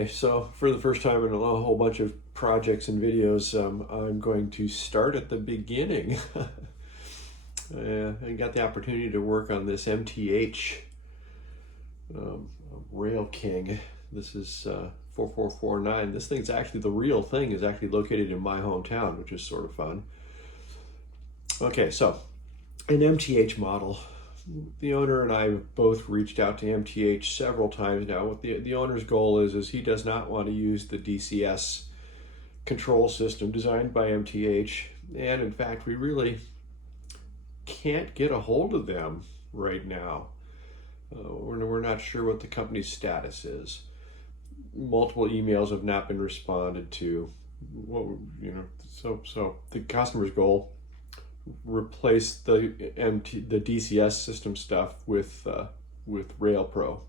Okay, so for the first time in a whole bunch of projects and videos, I'm going to start at the beginning. I got the opportunity to work on this MTH Rail King. This is 4449. This thing's actually, the real thing is actually located in my hometown, which is sort of fun. Okay, so an MTH model. The owner and I have both reached out to MTH several times now. What the owner's goal is he does not want to use the DCS control system designed by MTH. And in fact, we really can't get a hold of them right now. We're not sure what the company's status is. Multiple emails have not been responded to. So the customer's goal, replace the DCS system stuff with RailPro.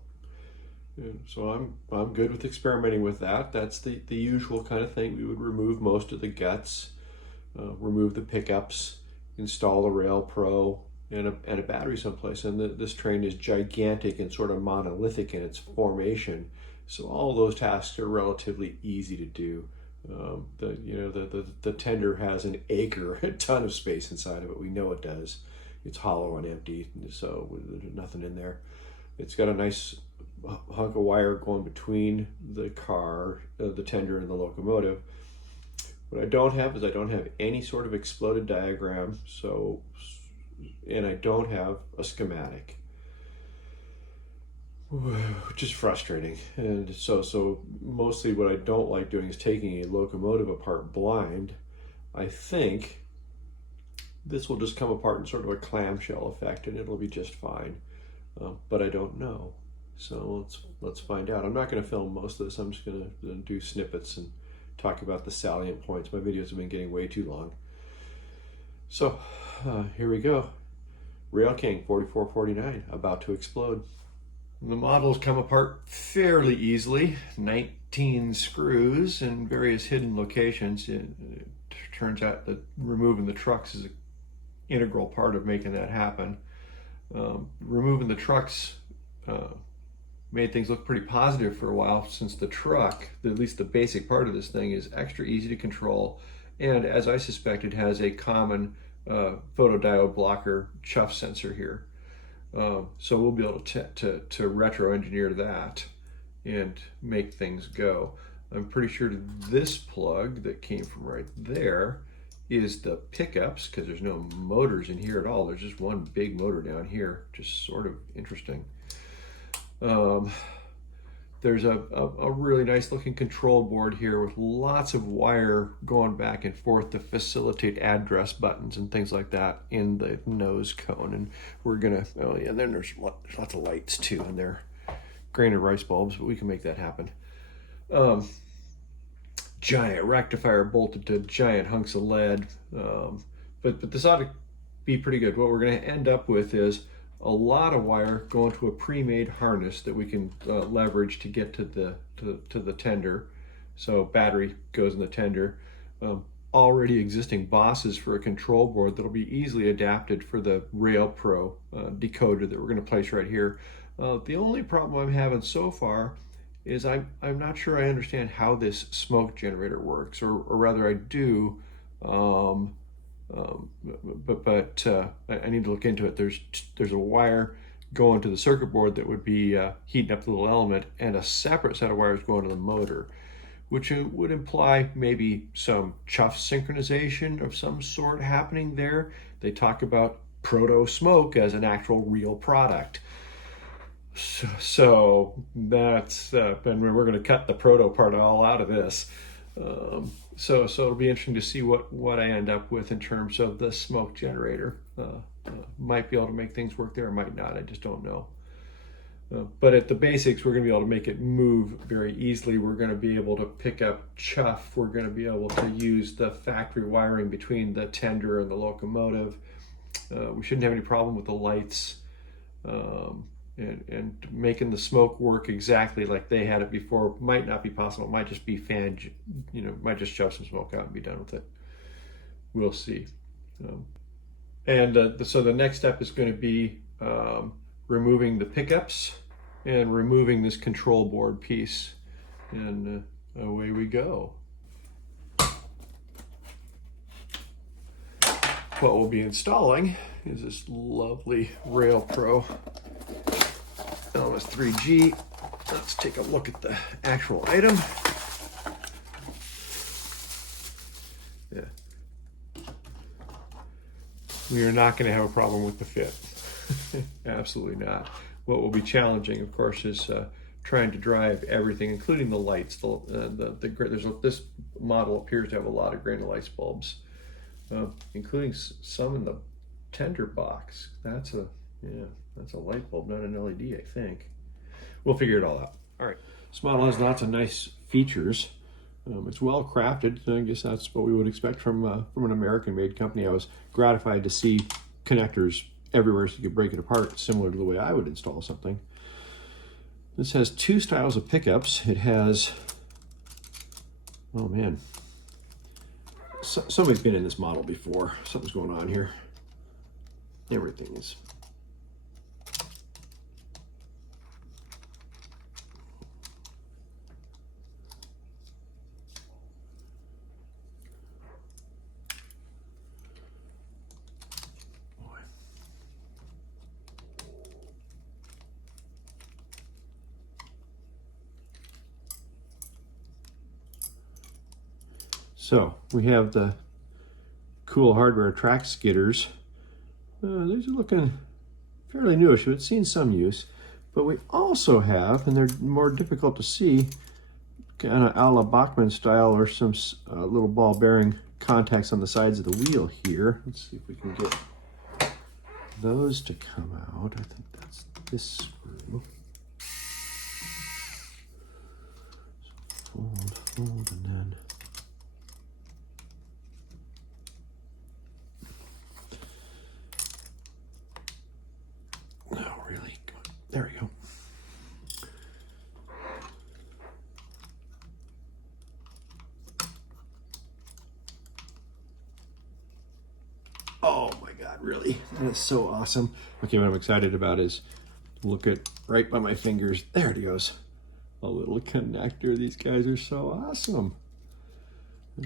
So I'm good with experimenting with that. That's the usual kind of thing. We would remove most of the guts, remove the pickups, install the RailPro and a battery someplace. And this train is gigantic and sort of monolithic in its formation, so all those tasks are relatively easy to do. The tender has an acre, a ton of space inside of it. We know it does. It's hollow and empty, so there's nothing in there. It's got a nice hunk of wire going between the car, the tender, and the locomotive. What I don't have is any sort of exploded diagram, and I don't have a schematic, which is frustrating. And so mostly what I don't like doing is taking a locomotive apart blind. I think this will just come apart in sort of a clamshell effect and it'll be just fine, but I don't know. So let's find out. I'm not going to film most of this. I'm just going to do snippets and talk about the salient points. My videos have been getting way too long. So here we go. Rail King 4449 about to explode. The models come apart fairly easily. 19 screws in various hidden locations. It turns out that removing the trucks is an integral part of making that happen. Removing the trucks made things look pretty positive for a while, since the truck, at least the basic part of this thing, is extra easy to control, and as I suspected, has a common photodiode blocker chuff sensor here. So we'll be able to retro engineer that and make things go. I'm pretty sure this plug that came from right there is the pickups, because there's no motors in here at all. There's just one big motor down here, just sort of interesting. There's a really nice looking control board here with lots of wire going back and forth to facilitate address buttons and things like that in the nose cone. And we're gonna, oh yeah, then there's lots of lights too in there. Grain and rice bulbs, but we can make that happen. Giant rectifier bolted to giant hunks of lead. But this ought to be pretty good. What we're gonna end up with is a lot of wire going to a pre-made harness that we can leverage to get to the tender. So battery goes in the tender. Already existing bosses for a control board that'll be easily adapted for the RailPro decoder that we're going to place right here. The only problem I'm having so far is I'm not sure I understand how this smoke generator works, or rather I do. But I need to look into it. There's a wire going to the circuit board that would be heating up the little element, and a separate set of wires going to the motor, which would imply maybe some chuff synchronization of some sort happening there. They talk about proto smoke as an actual real product. So that's and we're going to cut the proto part all out of this. So it'll be interesting to see what I end up with in terms of the smoke generator. Might be able to make things work there, or might not. I just don't know. But at the basics, we're going to be able to make it move very easily. We're going to be able to pick up chuff. We're going to be able to use the factory wiring between the tender and the locomotive. We shouldn't have any problem with the lights. And making the smoke work exactly like they had it before might not be possible. It might just be might just shove some smoke out and be done with it. We'll see. So the next step is going to be removing the pickups and removing this control board piece. and away we go. What we'll be installing is this lovely RailPro LS3G. Let's take a look at the actual item. Yeah. We are not going to have a problem with the fit. Absolutely not. What will be challenging, of course, is trying to drive everything, including the lights. This model appears to have a lot of granulite bulbs, including some in the tender box. That's a light bulb, not an LED, I think. We'll figure it all out. All right. This model has lots of nice features. It's well crafted. I guess that's what we would expect from an American-made company. I was gratified to see connectors everywhere so you could break it apart, similar to the way I would install something. This has two styles of pickups. It has, oh man, somebody's been in this model before. Something's going on here. Everything is. So we have the cool hardware track skidders. These are looking fairly newish, but it's seen some use. But we also have, and they're more difficult to see, kind of a la Bachmann style, or some little ball bearing contacts on the sides of the wheel here. Let's see if we can get those to come out. I think that's this screw. So fold, and then there we go. Oh my God, really? That is so awesome. Okay, what I'm excited about is, look at right by my fingers. There it goes. A little connector. These guys are so awesome.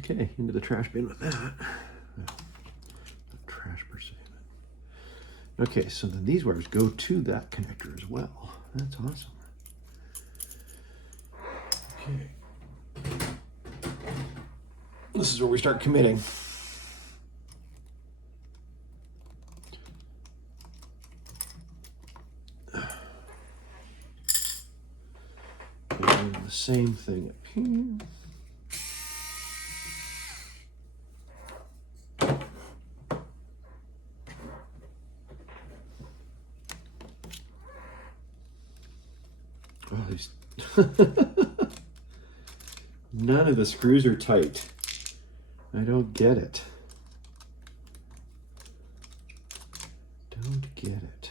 Okay, into the trash bin with that. The trash per se. Okay, so then these wires go to that connector as well. That's awesome. Okay. This is where we start committing. And the same thing up here. Oh, these none of the screws are tight. I don't get it. Don't get it.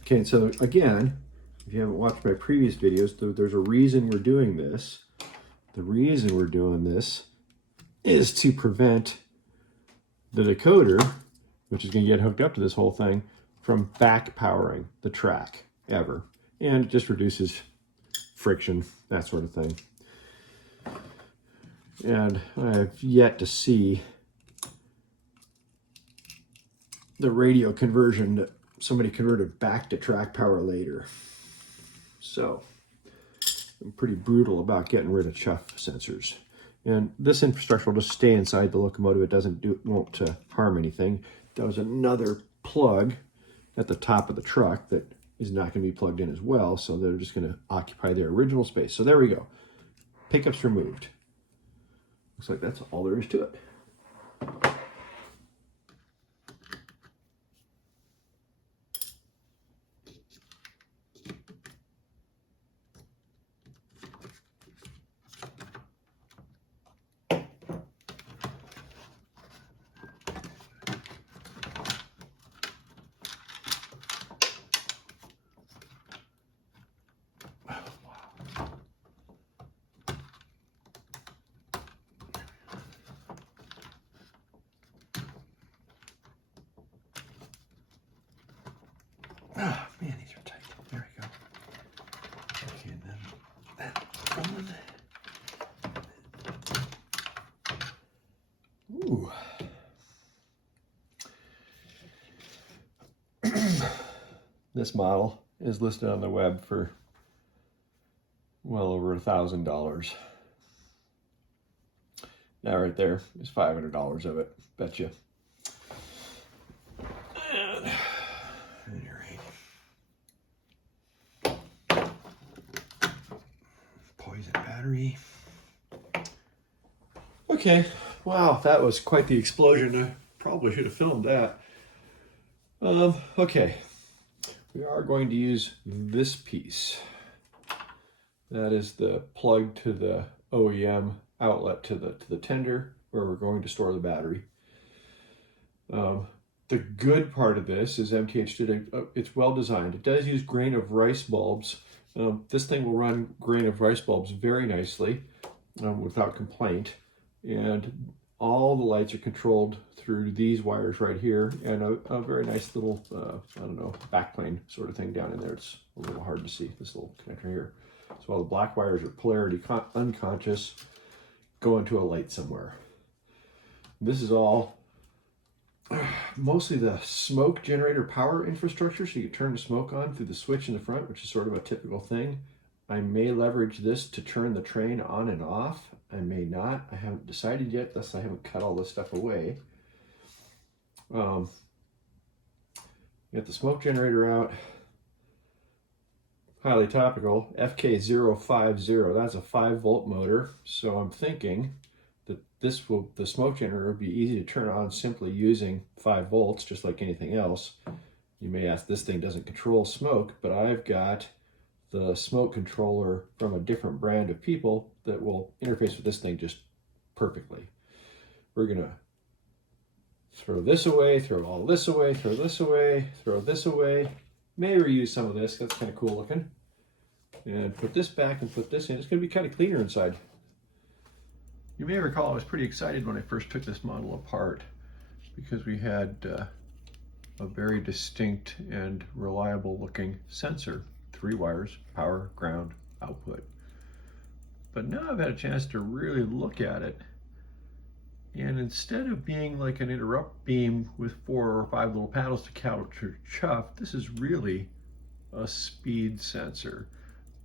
Okay, so again, if you haven't watched my previous videos, there's a reason we're doing this. The reason we're doing this is to prevent the decoder, which is going to get hooked up to this whole thing, from back powering the track ever. And it just reduces friction, that sort of thing. And I have yet to see the radio conversion that somebody converted back to track power later. So I'm pretty brutal about getting rid of chuff sensors. And this infrastructure will just stay inside the locomotive. It won't harm anything. There was another plug at the top of the truck that is not going to be plugged in as well, so they're just going to occupy their original space. So there we go. Pickups removed. Looks like that's all there is to it. Oh man, these are tight. There we go. Okay, and then that one. Ooh. This model is listed on the web for well over $1,000. That right there is $500 of it, betcha. And, poison battery. Okay, wow, that was quite the explosion. I probably should have filmed that. Okay, we are going to use this piece. That is the plug to the OEM outlet to the tender where we're going to store the battery. The good part of this is MTH did it's well designed. It does use grain of rice bulbs. This thing will run grain of rice bulbs very nicely without complaint. And all the lights are controlled through these wires right here and a very nice little, I don't know, backplane sort of thing down in there. It's a little hard to see, this little connector here. So all the black wires are polarity unconscious, going to a light somewhere. This is all mostly the smoke generator power infrastructure, so you can turn the smoke on through the switch in the front, which is sort of a typical thing. I may leverage this to turn the train on and off. I may not. I haven't decided yet, thus I haven't cut all this stuff away. Get the smoke generator out. Highly topical, FK050, that's a 5-volt motor. So I'm thinking that the smoke generator will be easy to turn on simply using 5 volts, just like anything else. You may ask, this thing doesn't control smoke, but I've got the smoke controller from a different brand of people that will interface with this thing just perfectly. We're gonna throw this away, throw all this away, throw this away, throw this away. May reuse some of this, that's kind of cool looking. And put this back and put this in. It's gonna be kind of cleaner inside. You may recall I was pretty excited when I first took this model apart because we had a very distinct and reliable looking sensor. 3 wires, power, ground, output. But now I've had a chance to really look at it. And instead of being like an interrupt beam with 4 or 5 little paddles to capture chuff, this is really a speed sensor.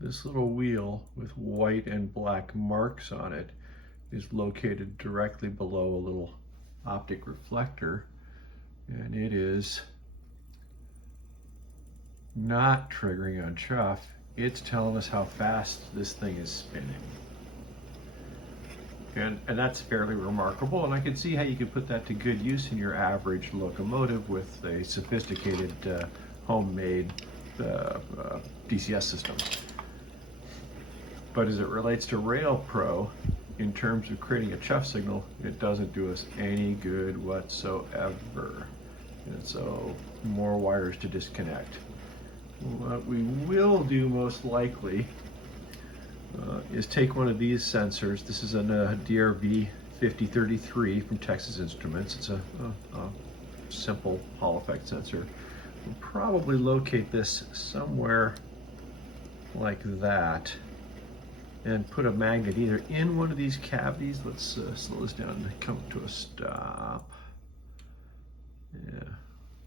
This little wheel with white and black marks on it is located directly below a little optic reflector, and it is not triggering on chuff. It's telling us how fast this thing is spinning. And that's fairly remarkable, and I can see how you could put that to good use in your average locomotive with a sophisticated homemade DCS system. But as it relates to RailPro, in terms of creating a chuff signal, it doesn't do us any good whatsoever. And so more wires to disconnect. What we will do most likely is take one of these sensors. This is a DRV 5033 from Texas Instruments. It's a simple Hall effect sensor. We'll probably locate this somewhere like that and put a magnet either in one of these cavities. Let's slow this down and come to a stop. Yeah,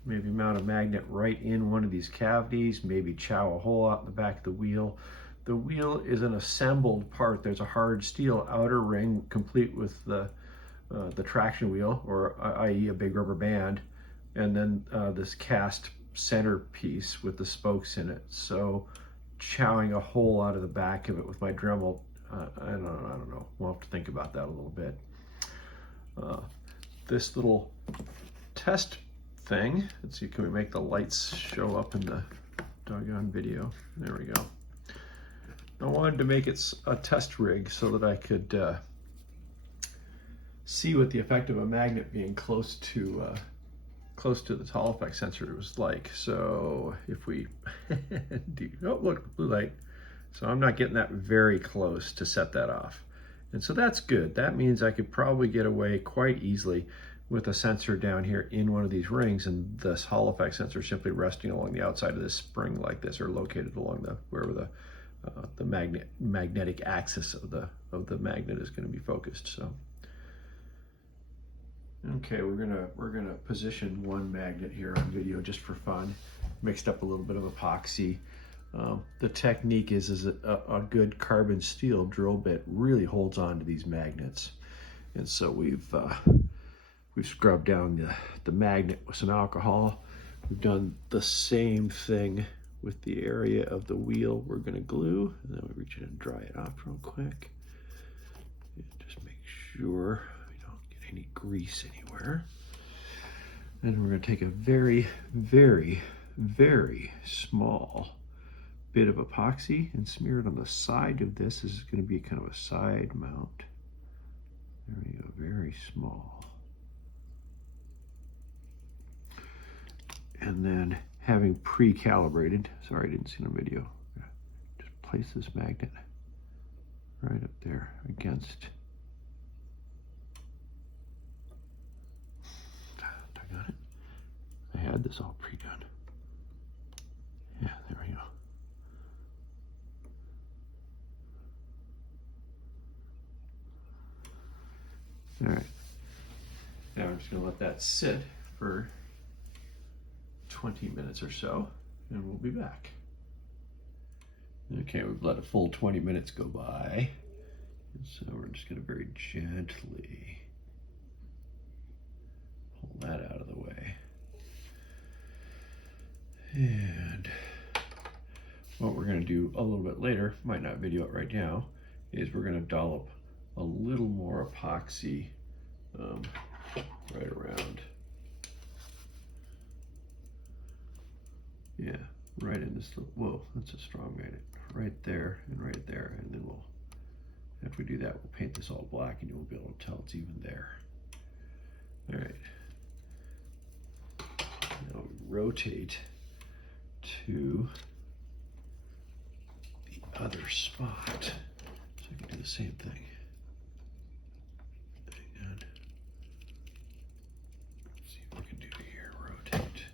maybe mount a magnet right in one of these cavities, maybe chow a hole out in the back of the wheel. The wheel is an assembled part. There's a hard steel outer ring complete with the traction wheel, or i.e. a big rubber band, and then this cast center piece with the spokes in it. So chowing a hole out of the back of it with my Dremel, I don't know. We'll have to think about that a little bit. This little test thing, let's see, can we make the lights show up in the doggone video? There we go. I wanted to make it a test rig so that I could see what the effect of a magnet being close to the Hall effect sensor was like. So if we do, oh look, blue light. So I'm not getting that very close to set that off. And so that's good. That means I could probably get away quite easily with a sensor down here in one of these rings, and this Hall effect sensor simply resting along the outside of this spring like this, or located along the wherever the magnetic axis of the magnet is going to be focused. So, okay, we're gonna position one magnet here on video just for fun. Mixed up a little bit of epoxy. The technique is a good carbon steel drill bit really holds on to these magnets, and so we've scrubbed down the magnet with some alcohol. We've done the same thing with the area of the wheel we're going to glue, and then we reach in and dry it off real quick. And just make sure we don't get any grease anywhere. And we're going to take a very, very, very small bit of epoxy and smear it on the side of this. This is going to be kind of a side mount. There we go, very small. And then, having pre-calibrated, sorry I didn't see it on video, just place this magnet right up there against, I got it. I had this all pre-done. Yeah, there we go. All right, now I'm just gonna let that sit for 20 minutes or so, and we'll be back. Okay, we've let a full 20 minutes go by, and so we're just going to very gently pull that out of the way. And what we're going to do a little bit later, might not video it right now, is we're going to dollop a little more epoxy right around. Yeah, right in this little, whoa, that's a strong magnet. Right there and right there, and then we'll, after we do that, we'll paint this all black and you'll be able to tell it's even there. All right. Now we rotate to the other spot, so I can do the same thing. Hang on. Let's see what we can do here. Rotate.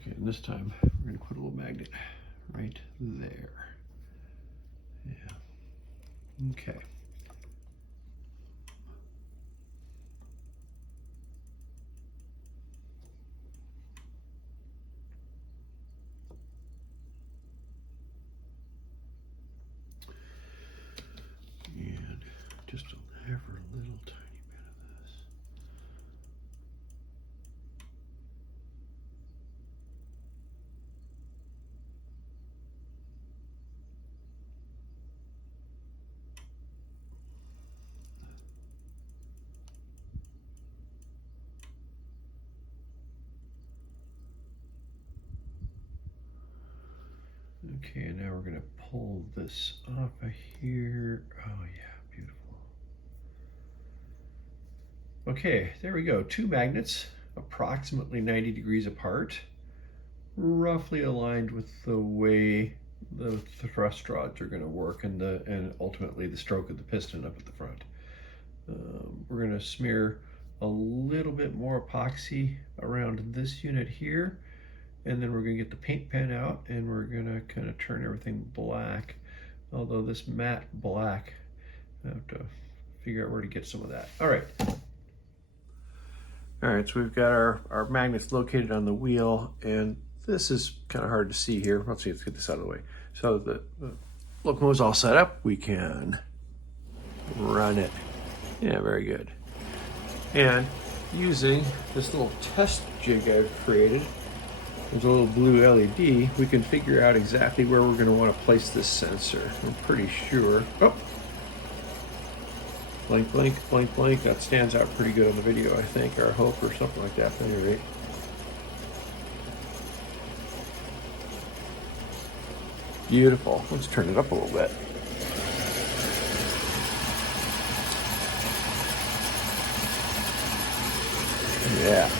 Okay, and this time we're going to put a little magnet right there. Yeah. Okay. And just ever a little tiny bit of this. Okay, and now we're going to pull this off of here. Oh yeah, beautiful. Okay, there we go. Two magnets, approximately 90 degrees apart, roughly aligned with the way the thrust rods are going to work, and ultimately the stroke of the piston up at the front. We're going to smear a little bit more epoxy around this unit here, and then we're going to get the paint pen out and we're going to kind of turn everything black. Although this matte black, I have to figure out where to get some of that. All right, so we've got our magnets located on the wheel, and this is kind of hard to see here. Let's see, let's get this out of the way. So the locomotive's all set up. We can run it. Yeah, very good. And using this little test jig I've created, there's a little blue LED, we can figure out exactly where we're going to want to place this sensor. I'm pretty sure. Oh! Blank, blank, blank, blank. That stands out pretty good on the video, I think, or I hope, or something like that, at any rate. Beautiful. Let's turn it up a little bit. Yeah.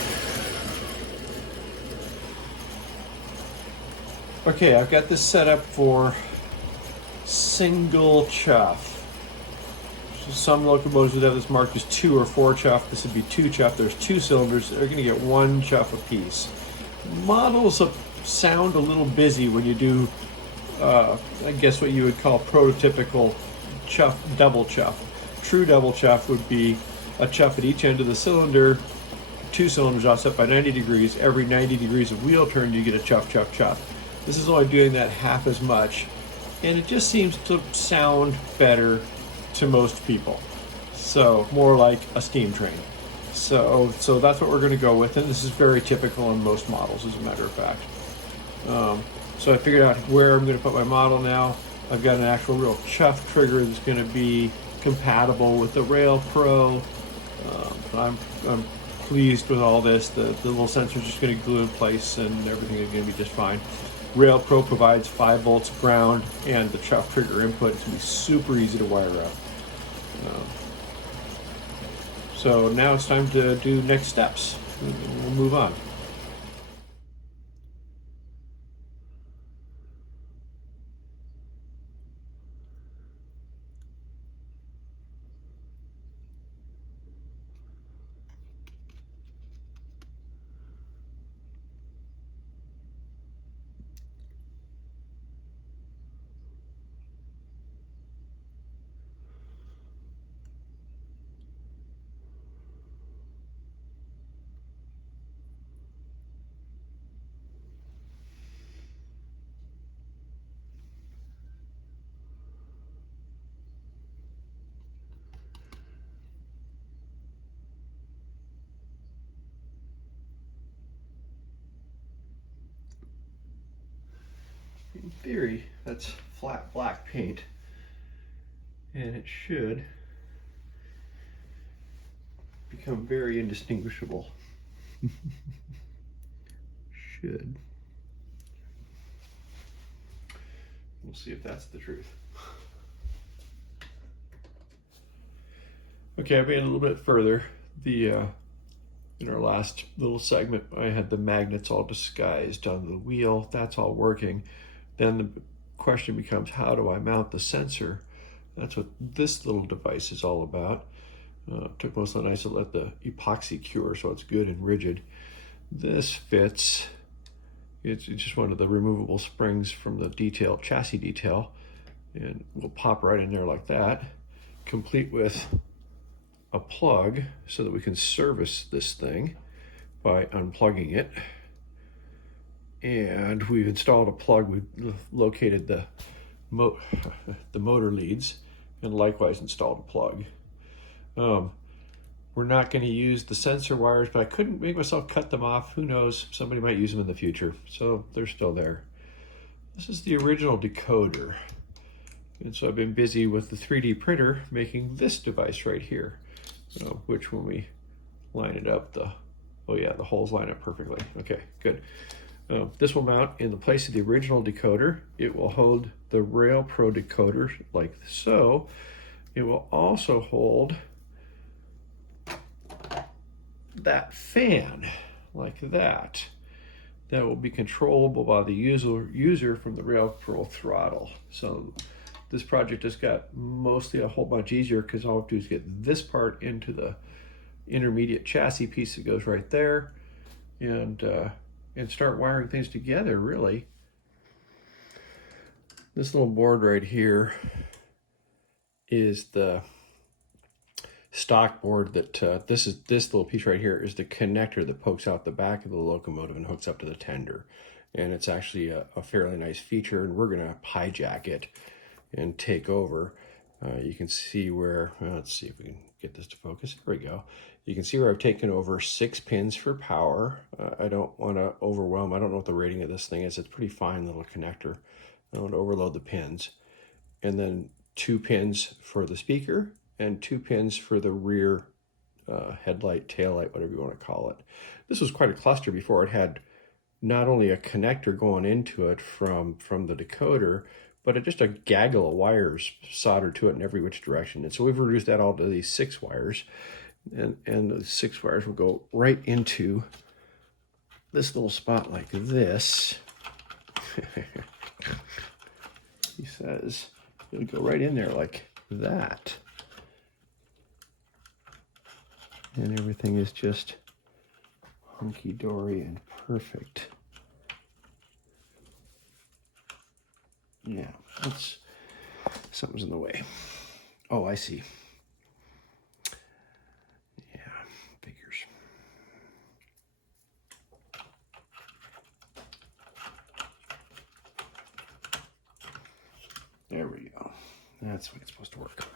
Okay, I've got this set up for single chuff. So some locomotives would have this marked as 2 or 4 chuff. This would be 2 chuff. There's 2 cylinders. They're going to get 1 chuff apiece. Models sound a little busy when you do, I guess what you would call prototypical chuff, double chuff. True double chuff would be a chuff at each end of the cylinder, 2 cylinders offset by 90 degrees. Every 90 degrees of wheel turn, you get a chuff, chuff, chuff. This is only doing that half as much, and it just seems to sound better to most people. So more like a steam train. So that's what we're going to go with, and this is very typical in most models, as a matter of fact. So I figured out where I'm going to put my model now. I've got an actual real chuff trigger that's going to be compatible with the RailPro. I'm pleased with all this. The little sensor's just going to glue in place, and everything is going to be just fine. RailPro provides 5 volts ground and the chuff trigger input. It's going to be super easy to wire up. So now it's time to do next steps. We'll move on. In theory, that's flat black paint, and it should become very indistinguishable. Should. We'll see if that's the truth. Okay, I made a little bit further. In our last little segment, I had the magnets all disguised on the wheel. That's all working. Then the question becomes, how do I mount the sensor? That's what this little device is all about. Took most of the night to let the epoxy cure so it's good and rigid. This fits. It's just one of the removable springs from the chassis detail, and will pop right in there like that, complete with a plug so that we can service this thing by unplugging it. And we've installed a plug. We've located the motor leads, and likewise installed a plug. We're not going to use the sensor wires, but I couldn't make myself cut them off. Who knows? Somebody might use them in the future. So they're still there. This is the original decoder. And so I've been busy with the 3D printer making this device right here, which when we line it up, the holes line up perfectly. Okay, good. This will mount in the place of the original decoder. It will hold the RailPro decoder like so. It will also hold that fan like that. That will be controllable by the user from the RailPro throttle. So this project just got mostly a whole bunch easier because all I have to do is get this part into the intermediate chassis piece that goes right there, and start wiring things together, really. This little board right here is the stock board that this little piece right here is the connector that pokes out the back of the locomotive and hooks up to the tender. And it's actually a fairly nice feature, and we're going to hijack it and take over. You can see where, well, let's see if we can get this to focus. There we go. You can see where I've taken over 6 pins for power. I don't want to overwhelm. I don't know what the rating of this thing is. It's a pretty fine little connector. I don't want to overload the pins. And then 2 pins for the speaker and 2 pins for the rear headlight, taillight, whatever you want to call it. This was quite a cluster before. It had not only a connector going into it from the decoder, but just a gaggle of wires soldered to it in every which direction. And so we've reduced that all to these 6 wires. and the 6 wires will go right into this little spot like this. He says it'll go right in there like that. And everything is just hunky-dory and perfect. Yeah, that's something's in the way. Oh, I see. Yeah, figures. There we go. That's the way it's supposed to work.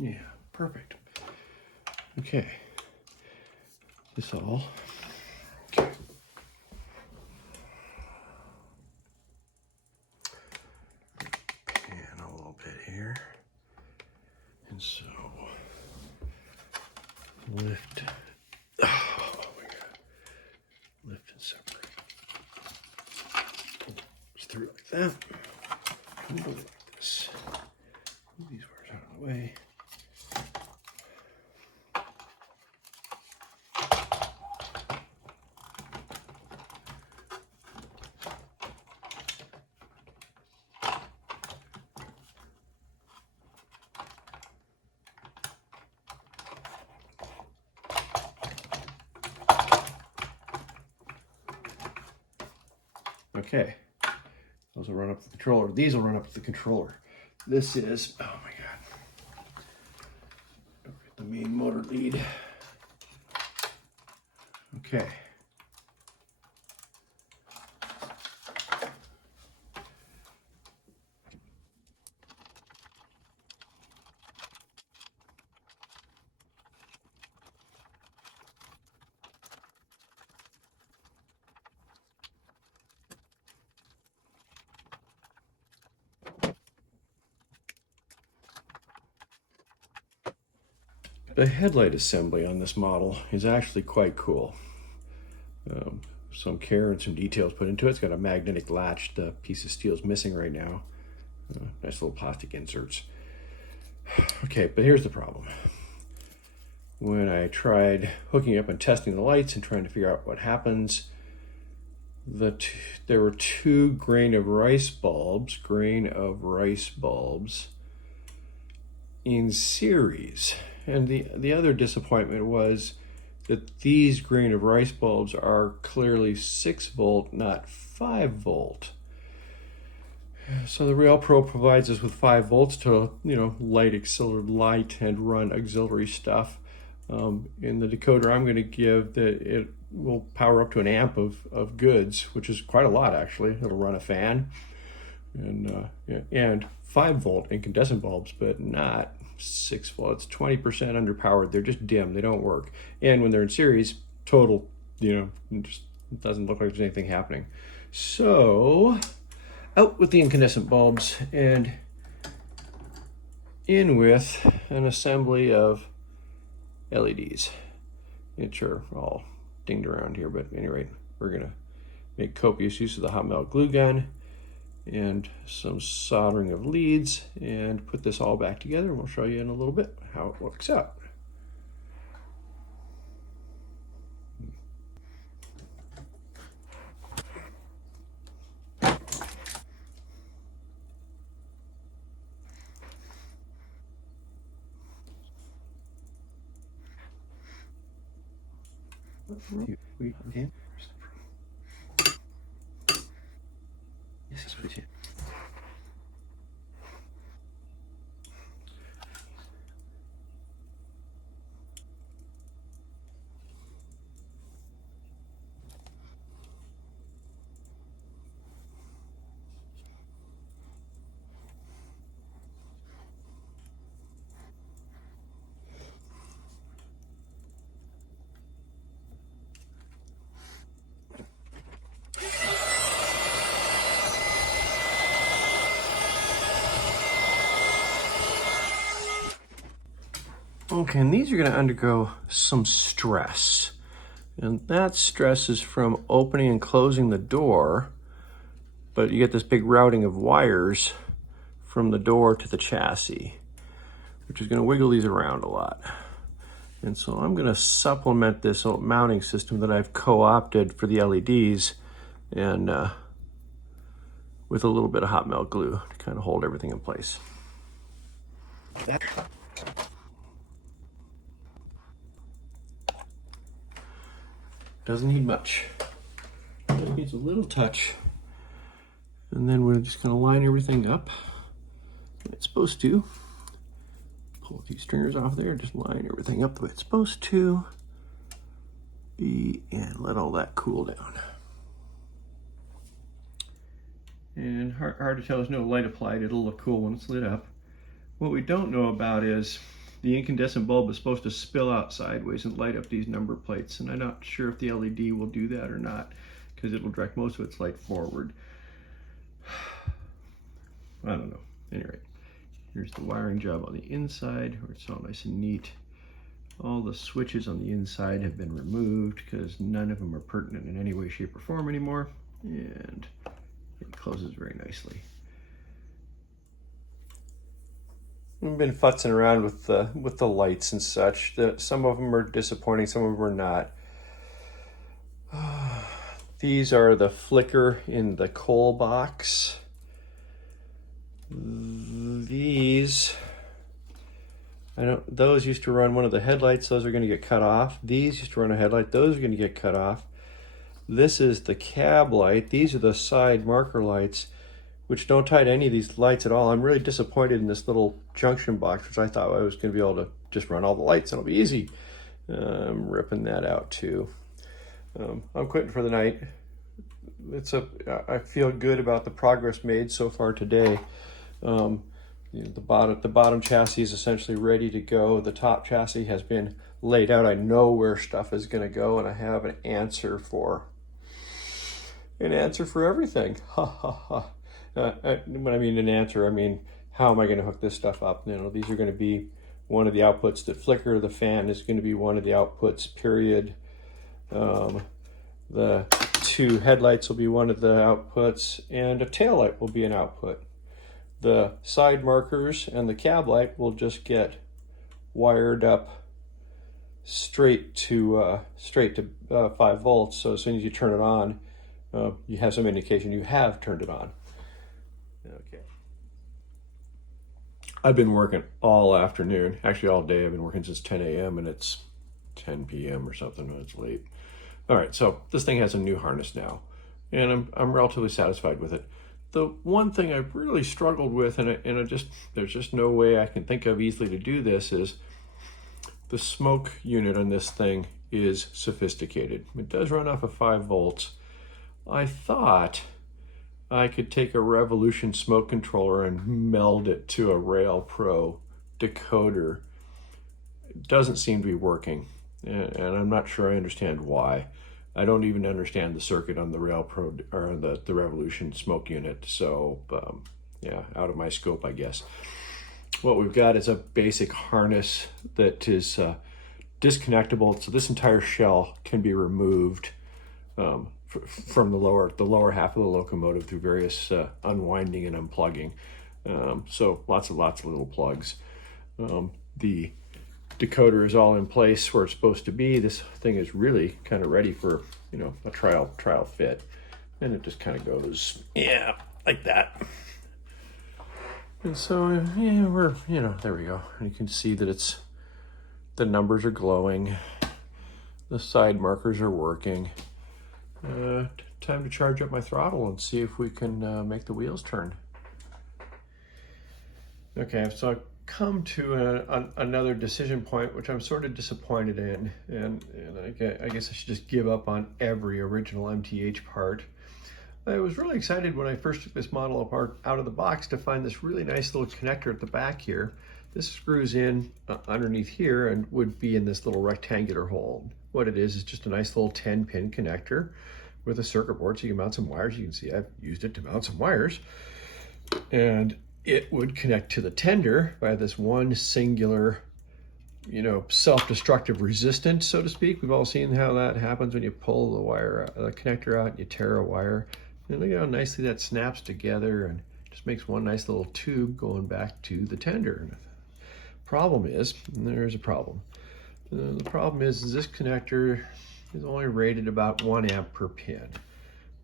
Yeah, perfect. Okay. This all. Okay. And a little bit here. And so lift. Oh my God. Lift and separate. Just through like that. And go like this. Move these wires out of the way. Okay, those will run up the controller. These will run up to the controller. This is, oh my God. Don't forget the main motor lead. Okay. The headlight assembly on this model is actually quite cool. Some care and some details put into it. It's got a magnetic latch. The piece of steel is missing right now. Nice little plastic inserts. Okay, but here's the problem. When I tried hooking up and testing the lights and trying to figure out what happens, there were 2 grain of rice bulbs in series. And the other disappointment was that these grain of rice bulbs are clearly 6 volt, not 5 volt. So the RailPro provides us with 5 volts to, light and run auxiliary stuff. In the decoder I'm going to give, that it will power up to an amp of goods, which is quite a lot actually. It'll run a fan and 5 volt incandescent bulbs, but not 6 volts. 20% underpowered. They're just dim. They don't work. And when they're in series, total, it just doesn't look like there's anything happening. So out with the incandescent bulbs and in with an assembly of LEDs, which are all dinged around here, but at any rate, we're going to make copious use of the hot melt glue gun and some soldering of leads and put this all back together, and we'll show you in a little bit how it works out. We can. Yes, please. Okay, and these are going to undergo some stress. And that stress is from opening and closing the door, but you get this big routing of wires from the door to the chassis, which is going to wiggle these around a lot. And so I'm going to supplement this mounting system that I've co-opted for the LEDs and with a little bit of hot melt glue to kind of hold everything in place. Doesn't need much. It needs a little touch. And then we're just going to line everything up. It's supposed to. Pull a few stringers off there, just line everything up the way it's supposed to be, and let all that cool down. And hard to tell, there's no light applied. It'll look cool when it's lit up. What we don't know about is the incandescent bulb is supposed to spill out sideways and light up these number plates, and I'm not sure if the LED will do that or not, because it'll direct most of its light forward. I don't know. Anyway, here's the wiring job on the inside, where it's all nice and neat. All the switches on the inside have been removed because none of them are pertinent in any way, shape, or form anymore, and it closes very nicely. I've been futzing around with the lights and such. Some of them are disappointing, some of them are not. These are the flicker in the coal box. These, those used to run one of the headlights. Those are going to get cut off. These used to run a headlight. Those are going to get cut off. This is the cab light. These are the side marker lights, which don't tie to any of these lights at all. I'm really disappointed in this little junction box, which I thought I was going to be able to just run all the lights and it'll be easy. I'm ripping that out too. I'm quitting for the night. I feel good about the progress made so far today. The bottom chassis is essentially ready to go. The top chassis has been laid out. I know where stuff is going to go, and I have an answer for everything. Ha ha ha. When I mean an answer, I mean, how am I going to hook this stuff up? These are going to be one of the outputs that flicker. The fan is going to be one of the outputs, period. The two headlights will be one of the outputs, and a tail light will be an output. The side markers and the cab light will just get wired up straight to 5 volts. So as soon as you turn it on, you have some indication you have turned it on. Okay. I've been working all afternoon, actually all day. I've been working since 10 a.m. and it's 10 p.m. or something when it's late. All right, so this thing has a new harness now, and I'm relatively satisfied with it. The one thing I've really struggled with, and there's just no way I can think of easily to do this, is the smoke unit on this thing is sophisticated. It does run off of 5 volts. I thought I could take a Revolution smoke controller and meld it to a RailPro decoder. It doesn't seem to be working, and I'm not sure I understand why. I don't even understand the circuit on the RailPro or the Revolution smoke unit, so yeah, out of my scope, I guess. What we've got is a basic harness that is disconnectable, so this entire shell can be removed from the lower half of the locomotive through various unwinding and unplugging. So lots of little plugs. The decoder is all in place where it's supposed to be. This thing is really kind of ready for, a trial fit. And it just kind of goes, yeah, like that. And so, yeah, there we go. And you can see that the numbers are glowing. The side markers are working. Time to charge up my throttle and see if we can make the wheels turn. Okay, so I've come to another decision point, which I'm sort of disappointed in, and I guess I should just give up on every original MTH part. I was really excited when I first took this model apart out of the box to find this really nice little connector at the back here. This screws in underneath here and would be in this little rectangular hole. What it is just a nice little 10-pin connector with a circuit board so you can mount some wires. You can see I've used it to mount some wires. And it would connect to the tender by this one singular you know, self-destructive resistant, so to speak. We've all seen how that happens when you pull the wire, the connector out, and you tear a wire. And look at how nicely that snaps together and just makes one nice little tube going back to the tender. Problem is, and there's a problem. The problem is this connector is only rated about 1 amp per pin.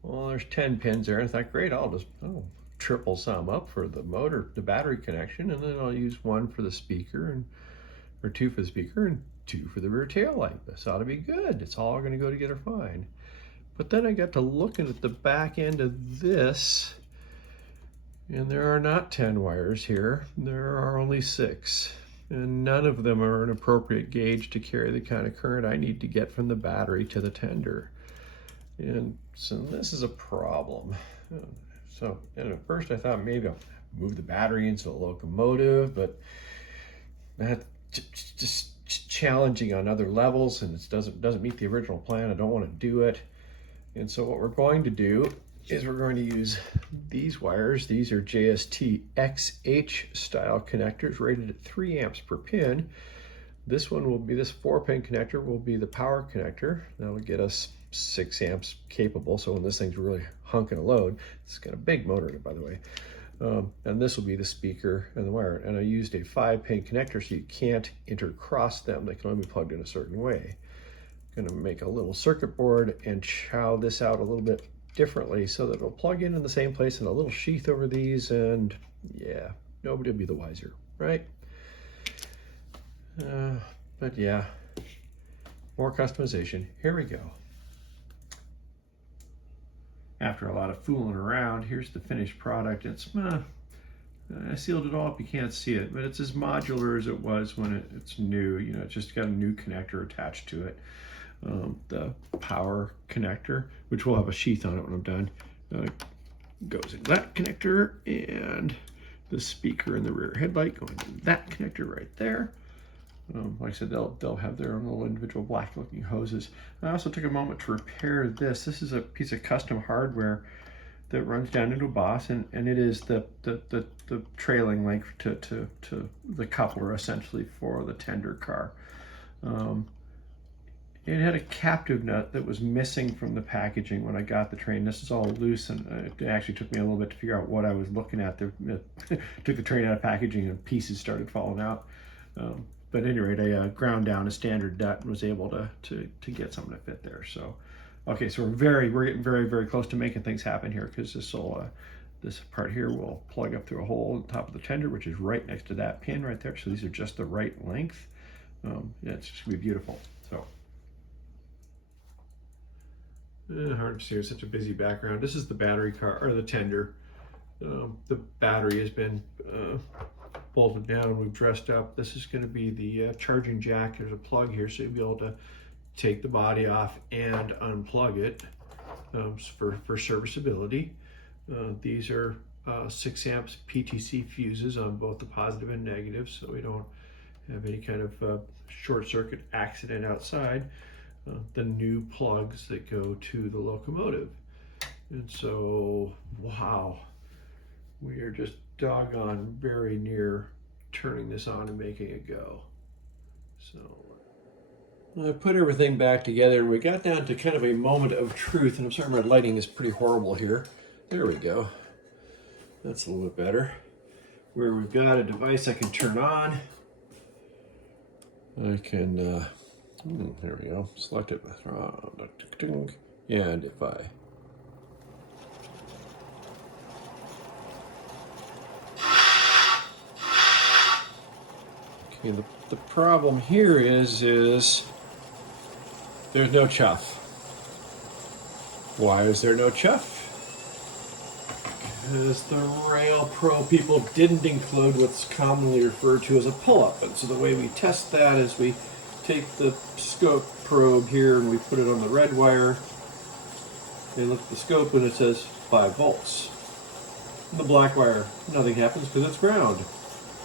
Well, there's 10 pins there, and I thought, great, I'll just triple sum up for the motor, the battery connection, and then I'll use 1 for the speaker, or 2 for the speaker, and 2 for the rear tail light. This ought to be good. It's all going to go together fine. But then I got to looking at the back end of this, and there are not 10 wires here. There are only 6. And none of them are an appropriate gauge to carry the kind of current I need to get from the battery to the tender. And so this is a problem. So and at first I thought maybe I'll move the battery into the locomotive, but that's just challenging on other levels, and it doesn't meet the original plan. I don't want to do it. And so what we're going to do is we're going to use these wires. These are JST-XH style connectors rated at 3 amps per pin. This one will be, this 4-pin connector will be the power connector. That'll get us 6 amps capable. So when this thing's really hunking a load, it's got a big motor in it, by the way. And this will be the speaker and the wire. And I used a 5-pin connector so you can't intercross them. They can only be plugged in a certain way. I'm gonna make a little circuit board and chow this out a little bit differently so that it'll plug in the same place and a little sheath over these, and yeah, nobody will be the wiser, right? But yeah, more customization. Here we go. After a lot of fooling around, here's the finished product. It's I sealed it all up, you can't see it, but it's as modular as it was when it's new. You know, it's just got a new connector attached to it. The power connector, which will have a sheath on it when I'm done, goes in that connector, and the speaker and the rear headlight going in that connector right there. Like I said, they'll have their own little individual black looking hoses. I also took a moment to repair this. This is a piece of custom hardware that runs down into a boss, and it is the trailing link to the coupler essentially for the tender car. It had a captive nut that was missing from the packaging when I got the train. This is all loose, and it actually took me a little bit to figure out what I was looking at. Took the train out of packaging and pieces started falling out. But at any rate, I ground down a standard nut and was able to get something to fit there. So, okay, so we're getting very, very close to making things happen here, because this part here will plug up through a hole at the top of the tender, which is right next to that pin right there. So these are just the right length. Yeah, it's just gonna be beautiful. So. Hard to see, it's such a busy background. This is the battery car, or the tender. The battery has been bolted down and we've dressed up. This is going to be the charging jack. There's a plug here, so you'll be able to take the body off and unplug it for serviceability. These are 6 amps PTC fuses on both the positive and negative, so we don't have any kind of short circuit accident outside. The new plugs that go to the locomotive. And so, wow, we are just doggone very near turning this on and making it go. So I put everything back together, and we got down to kind of a moment of truth. And I'm sorry, my lighting is pretty horrible here. There we go. That's a little bit better. Where we've got a device I can turn on. I can there we go. Select it. And if I okay, the problem here is there's no chuff. Why is there no chuff? Because the RailPro people didn't include what's commonly referred to as a pull-up. And so the way we test that is we take the scope probe here and we put it on the red wire. They look at the scope and it says 5 volts. And the black wire, nothing happens because it's ground.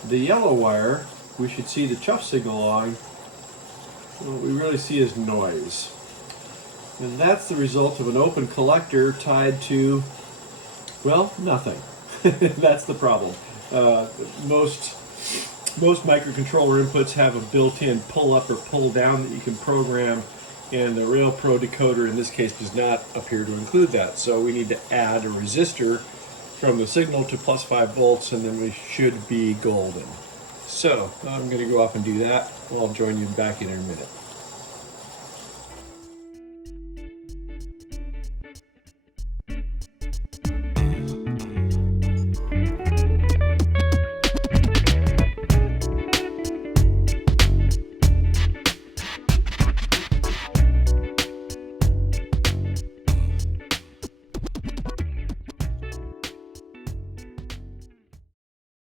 The yellow wire, we should see the chuff signal on. What we really see is noise. And that's the result of an open collector tied to, well, nothing. That's the problem. Most Most microcontroller inputs have a built-in pull up or pull down that you can program, and the RailPro decoder in this case does not appear to include that. So we need to add a resistor from the signal to plus 5 volts, and then we should be golden. So I'm going to go off and do that. I'll join you back in a minute.